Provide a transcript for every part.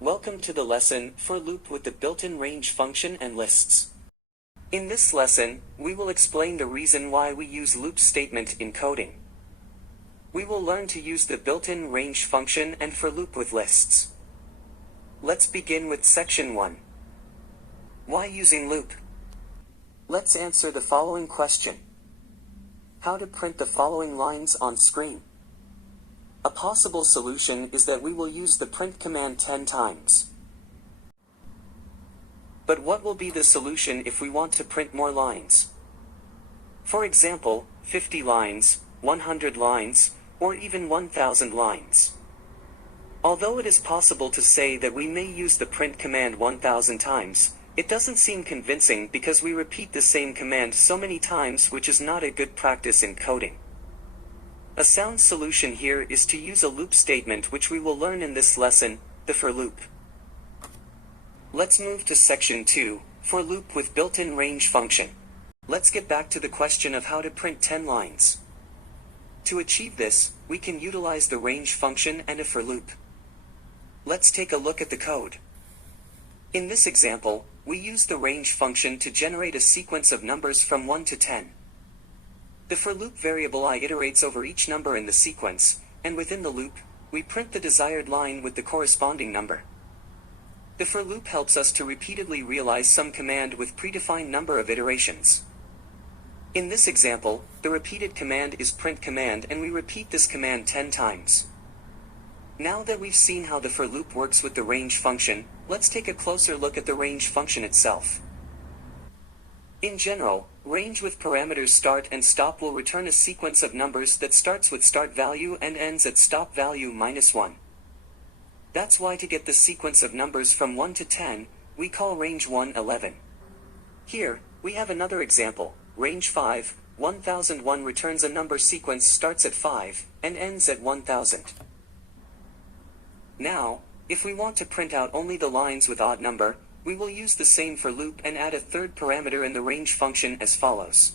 Welcome to the lesson for loop with the built-in range function and lists. In this lesson, we will explain the reason why we use loop statement in coding. We will learn to use the built-in range function and for loop with lists. Let's begin with section 1. Why using loop? Let's answer the following question. How to print the following lines on screen? A possible solution is that we will use the print command 10 times. But what will be the solution if we want to print more lines? For example, 50 lines, 100 lines, or even 1000 lines. Although it is possible to say that we may use the print command 1000 times, it doesn't seem convincing because we repeat the same command so many times, which is not a good practice in coding. A sound solution here is to use a loop statement, which we will learn in this lesson, the for loop. Let's move to section 2, for loop with built-in range function. Let's get back to the question of how to print 10 lines. To achieve this, we can utilize the range function and a for loop. Let's take a look at the code. In this example, we use the range function to generate a sequence of numbers from 1 to 10. The for loop variable I iterates over each number in the sequence, and within the loop, we print the desired line with the corresponding number. The for loop helps us to repeatedly realize some command with predefined number of iterations. In this example, the repeated command is print command, and we repeat this command 10 times. Now that we've seen how the for loop works with the range function, let's take a closer look at the range function itself. In general, range with parameters start and stop will return a sequence of numbers that starts with start value and ends at stop value -1. That's why to get the sequence of numbers from 1 to 10, we call range 111. Here, we have another example, range 5, 1001 returns a number sequence starts at 5, and ends at 1000. Now, if we want to print out only the lines with odd number, we will use the same for loop and add a third parameter in the range function as follows.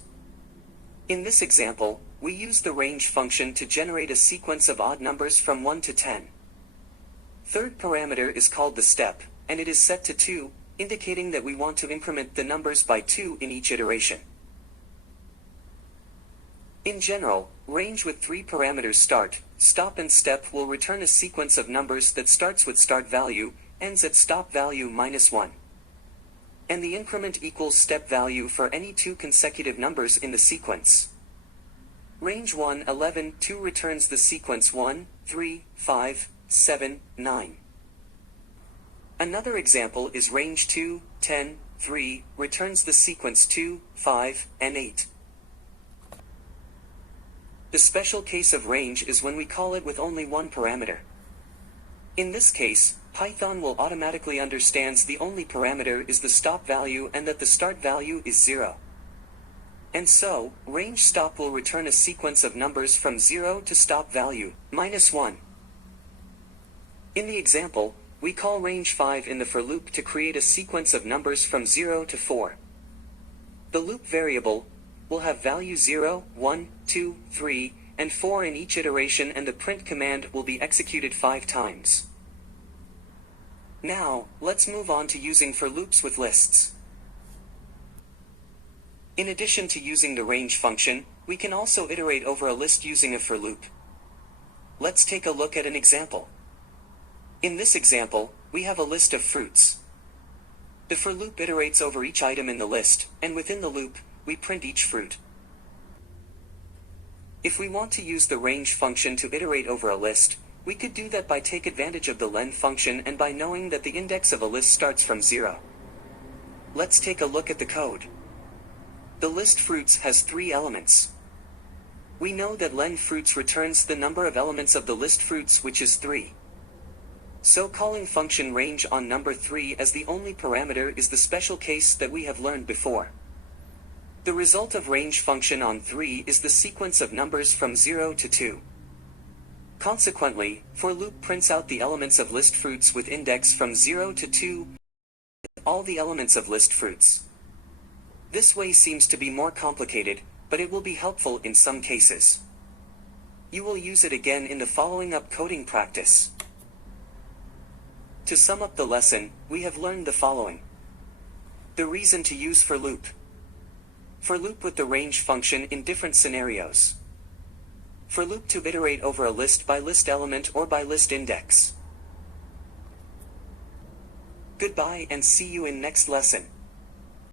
In this example, we use the range function to generate a sequence of odd numbers from 1 to 10. Third parameter is called the step, and it is set to 2, indicating that we want to increment the numbers by 2 in each iteration. In general, range with 3 parameters start, stop and step will return a sequence of numbers that starts with start value, ends at stop value -1. And the increment equals step value for any 2 consecutive numbers in the sequence. Range 111 2 returns the sequence 1, 3, 5, 7, 9. Another example is range 2, 10, 3, returns the sequence 2, 5, and 8. The special case of range is when we call it with only one parameter. In this case, Python will automatically understands the only parameter is the stop value and that the start value is 0. And so, range stop will return a sequence of numbers from 0 to stop value, -1. In the example, we call range 5 in the for loop to create a sequence of numbers from 0 to 4. The loop variable will have value 0, 1, 2, 3, and 4 in each iteration, and the print command will be executed 5 times. Now, let's move on to using for loops with lists. In addition to using the range function, we can also iterate over a list using a for loop. Let's take a look at an example. In this example, we have a list of fruits. The for loop iterates over each item in the list, and within the loop, we print each fruit. If we want to use the range function to iterate over a list, we could do that by take advantage of the len function and by knowing that the index of a list starts from 0. Let's take a look at the code. The list fruits has 3 elements. We know that len fruits returns the number of elements of the list fruits, which is 3. So calling function range on number 3 as the only parameter is the special case that we have learned before. The result of range function on 3 is the sequence of numbers from 0 to 2. Consequently, for loop prints out the elements of list fruits with index from 0 to 2, all the elements of list fruits. This way seems to be more complicated, but it will be helpful in some cases. You will use it again in the following up coding practice. To sum up the lesson, we have learned the following. The reason to use for loop. For loop with the range function in different scenarios. For loop to iterate over a list by list element or by list index. Goodbye and see you in next lesson.